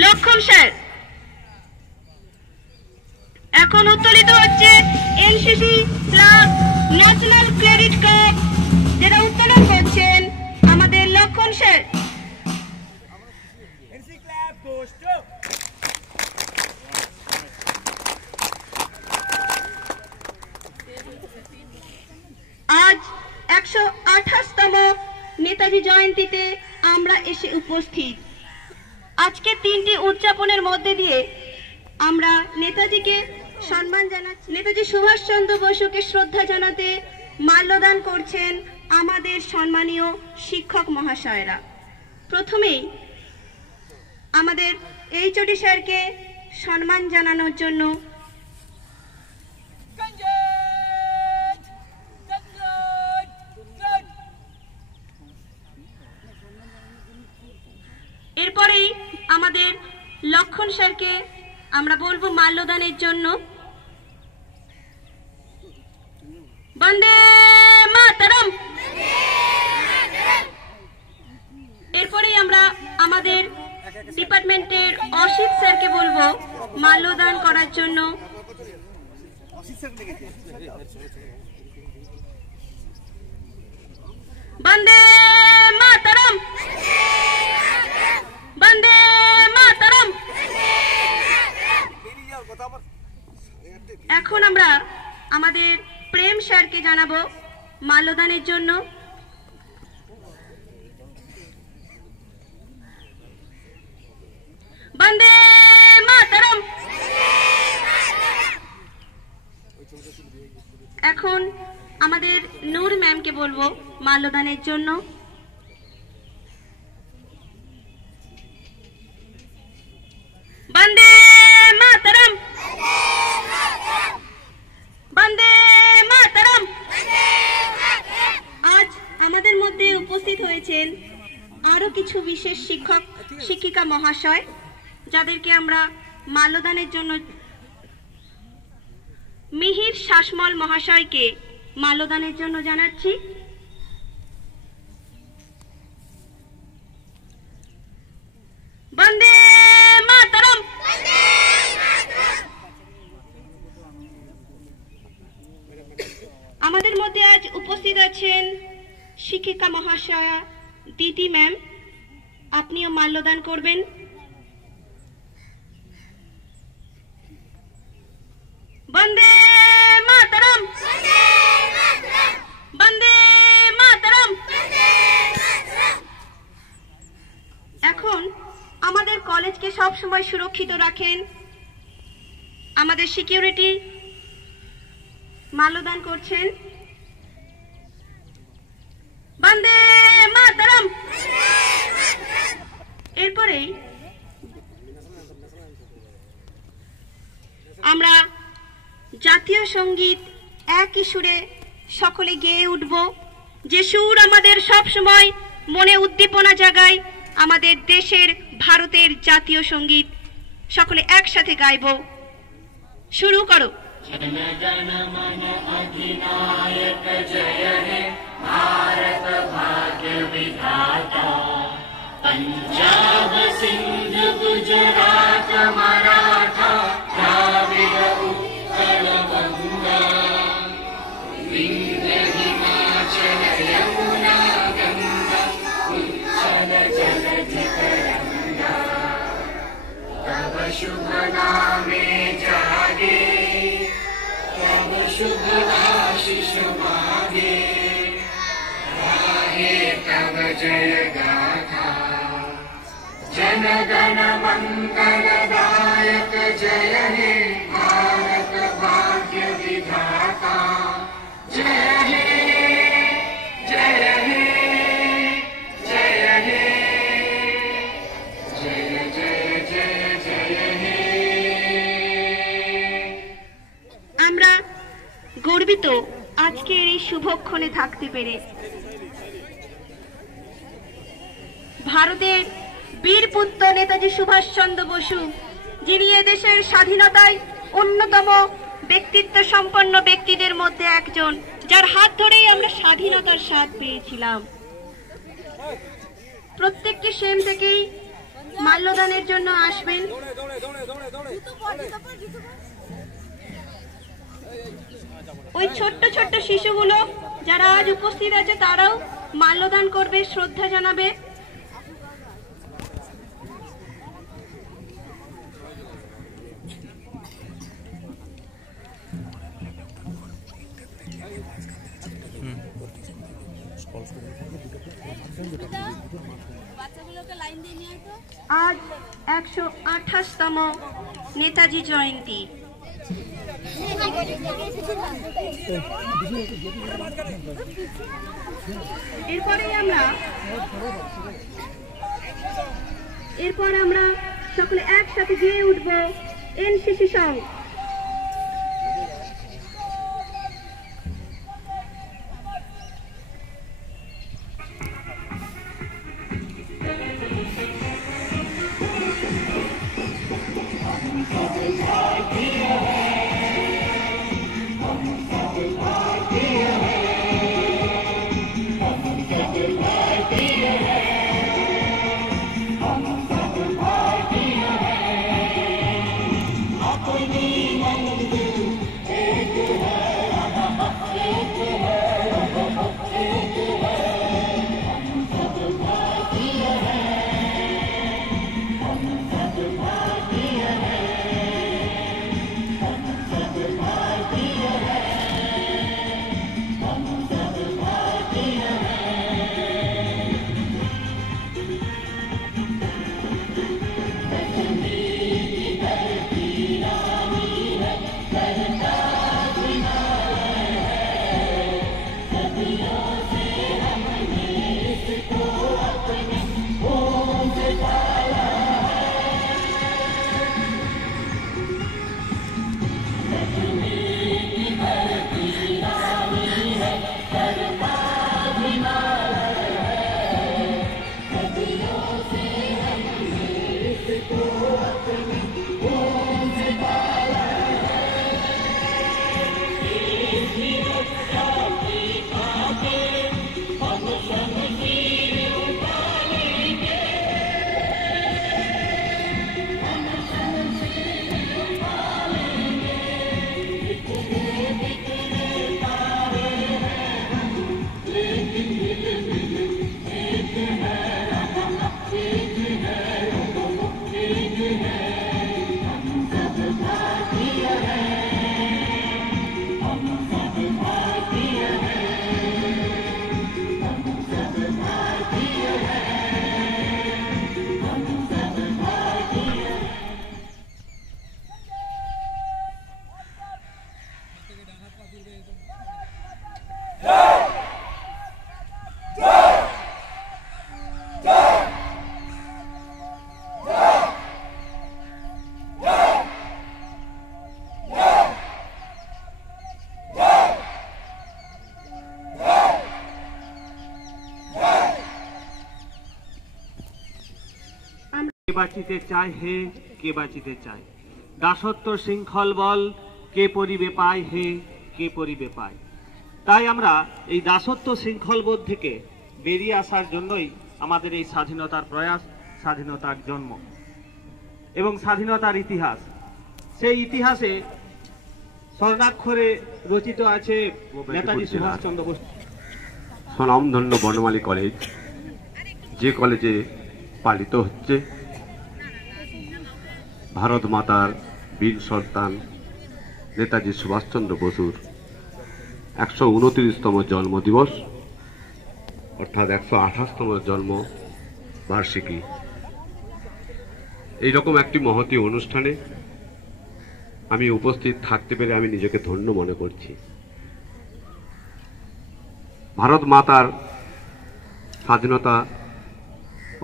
লক্ষণ স্যার। এখন উত্তোলিত হচ্ছে NCC plus national credit card, যেটা উত্তোলন করছেন আমাদের লক্ষণ স্যার। আজ 128তম নেতাজি জয়ন্তীতে আমরা এসে উপস্থিত। আজকে 3টি উদযাপনের মধ্যে দিয়ে আমরা নেতাজিকে সম্মান জানাচ্ছি। নেতাজি সুভাষচন্দ্র বসুকে শ্রদ্ধা জানাতে মাল্যদান করছেন আমাদের সম্মানীয় শিক্ষক মহাশয়রা। প্রথমেই আমাদের এইচওডি স্যারকে সম্মান জানানোর জন্য এরপরেই আমাদের লক্ষণ স্যারকে আমরা বলবো মাল্যদানের জন্য। বন্দে মাতরম। এরপরেই আমরা আমাদের ডিপার্টমেন্টের অসিত স্যারকে বলবো মাল্যদান করার জন্য। বন্দে মাতরম। বন্দে মাতরম। এখন আমরা আমাদের প্রেম স্যারকে জানাবো মাল্যদানের জন্য। বন্দে মাতরম। এখন আমাদের নূর ম্যামকে বলবো মাল্যদানের জন্য। বন্দে মাতরম। বন্দে মাতরম। আজ আমাদের মধ্যে উপস্থিত হয়েছেন আরো কিছু বিশেষ শিক্ষক শিক্ষিকা মহাশয়, যাদেরকে আমরা মাল্যদানের জন্য মিহির শাসমল মহাশয়কে মাল্যদানের জন্য জানাচ্ছি। বন্দে মাতরম। আমাদের মধ্যে আজ উপস্থিত আছেন শিক্ষিকা মহাশয়া দিদি ম্যাম, আপনিও মাল্যদান করবেন। বন্দে মাতরম। বন্দে মাতরম। এখন আমাদের কলেজকে সব সময় সুরক্ষিত রাখেন আমাদের সিকিউরিটি, মাল্যদান করছেন। বন্দে মাতরম। এরপরেই আমরা জাতীয় সঙ্গীত একই সুরে সকলে গেয়ে উঠব, যে সুর আমাদের সব সময় মনে উদ্দীপনা জাগায়। আমাদের দেশের ভারতের জাতীয় সঙ্গীত সকলে একসাথে গাইব। শুরু করো। जन गण मन अधिनायक जय हे भारत भाग्य विधाता। पंजाब सिंध गुजरात मराठा द्राविड उत्कल गंगा। विंध्य हिमाचल यमुना गंगा उच्चल जलधि तरंगा। तब शुभ नामे जागे, तब शुभ आशीष मागे। गाहे तब जय गाथा। जन गण मंगलदायक जय हे भारत भाग्य विधाता। जय हे जय हे जय हे जय जय जय जय हे। আমরা গর্বিত আজকের এই শুভক্ষণে থাকতে পেরে। ভারতের বীরপুত্র নেতাজি সুভাষচন্দ্র বসু, যিনি এদেশের স্বাধীনতায় অন্যতম ব্যক্তিত্ব সম্পন্ন ব্যক্তিদের মধ্যে একজন, যার হাত ধরেই আমরা স্বাধীনতার স্বাদ পেয়েছিলাম। প্রত্যেকটি সেম থেকেই মাল্যদানের জন্য আসবেন। ওই ছোট্ট ছোট্ট শিশুগুলো যারা আজ উপস্থিত আছে তারাও মাল্যদান করবে, শ্রদ্ধা জানাবে। আজ 128তম নেতাজি জয়ন্তী। এরপর আমরা সকলে একসাথে গেয়ে উঠব এনসিসি সং। কে বাঁচিতে চায় হে, কে বাঁচিতে চায়, দাসত্ব শৃঙ্খল বল, কে পরিবে পায় হে, কে পরিবে পায়। তাই আমরা এই দাসত্ব শৃঙ্খলবোধ থেকে বেরিয়ে আসার জন্যই আমাদের এই স্বাধীনতার প্রয়াস, স্বাধীনতার জন্ম এবং স্বাধীনতার ইতিহাস। সেই ইতিহাসে স্বর্ণাক্ষরে রচিত আছে নেতাজি সুভাষচন্দ্র বোস। স্বনামধন্য বনমালী কলেজ, যে কলেজে পালিত হচ্ছে ভারত মাতার বীর সন্তান নেতাজি সুভাষচন্দ্র বসুর 129তম জন্মদিবস, অর্থাৎ 128তম জন্ম বার্ষিকী। এইরকম একটি মহতী অনুষ্ঠানে আমি উপস্থিত থাকতে পেরে আমি নিজেকে ধন্য মনে করছি। ভারত মাতার স্বাধীনতা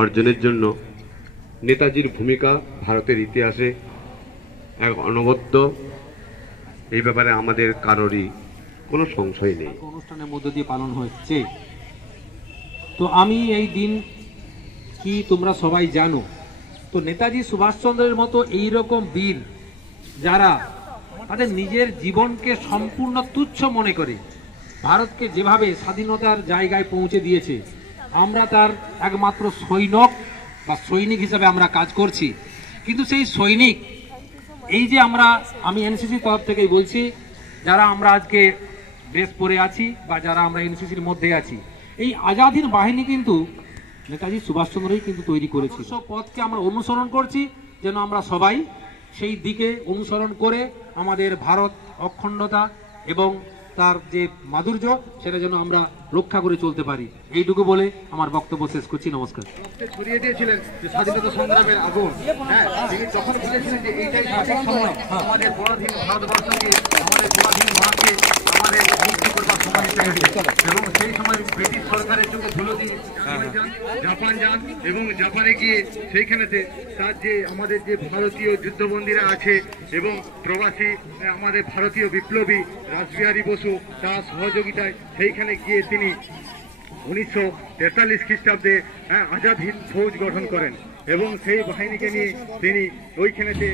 অর্জনের জন্য নেতাজির ভূমিকা ভারতের ইতিহাসে এক অনবদ্য, এই ব্যাপারে আমাদের কারোরই কোনো সংশয় নেই। অনুষ্ঠানের মধ্য দিয়ে পালন হচ্ছে। তো আমি এই দিন কি তোমরা সবাই জানো, তো নেতাজি সুভাষচন্দ্রের মতো এইরকম বীর যারা তাদের নিজের জীবনকে সম্পূর্ণ তুচ্ছ মনে করে ভারতকে যেভাবে স্বাধীনতার জায়গায় পৌঁছে দিয়েছে, আমরা তার একমাত্র সৈনিক বা সৈনিক হিসাবে আমরা কাজ করছি, কিন্তু সেই সৈনিক এই যে আমি এনসিসি তরফ থেকেই বলছি, যারা আমরা আজকে ড্রেস পরে আছি বা যারা আমরা এনসিসির মধ্যে আছি, এই আজাদ হিন্দ বাহিনী কিন্তু নেতাজি সুভাষচন্দ্রই কিন্তু তৈরি করেছি। সব পথকে আমরা অনুসরণ করছি, যেন আমরা সবাই সেই দিকে অনুসরণ করে আমাদের ভারত অখণ্ডতা এবং তার যে মাধুর্য সেটা যেন আমরা রক্ষা করে চলতে পারি। এইটুকু বলে আমার বক্তব্য শেষ করছি। নমস্কার। ছড়িয়ে দিয়েছিলেন যে স্বাধীনতা সংগ্রামের আগুন, হ্যাঁ, তিনি তখন বুঝেছিলেন যে এইটাই সঠিক সময় আমাদের পরাধীন ভারতবর্ষকে, আমাদের পরাধীন মাকে আমাদের মুক্তি করবার সময় এসেছে। এবং সেই সময় ব্রিটিশ সরকারের যুগে ধুলো দিয়ে জাপান যান এবং জাপানে গিয়ে সেইখানেতে তার যে আমাদের যে ভারতীয় যুদ্ধবন্দীরা আছে এবং প্রবাসী আমাদের ভারতীয় বিপ্লবী রাসবিহারী বসু তার সহযোগিতায় সেইখানে গিয়ে তিনি 1943 খ্রিস্টাব্দে আজাদ হিন্দ ফৌজ গঠন করেন এবং সেই বাহিনীকে নিয়ে তিনি ওইখানেতে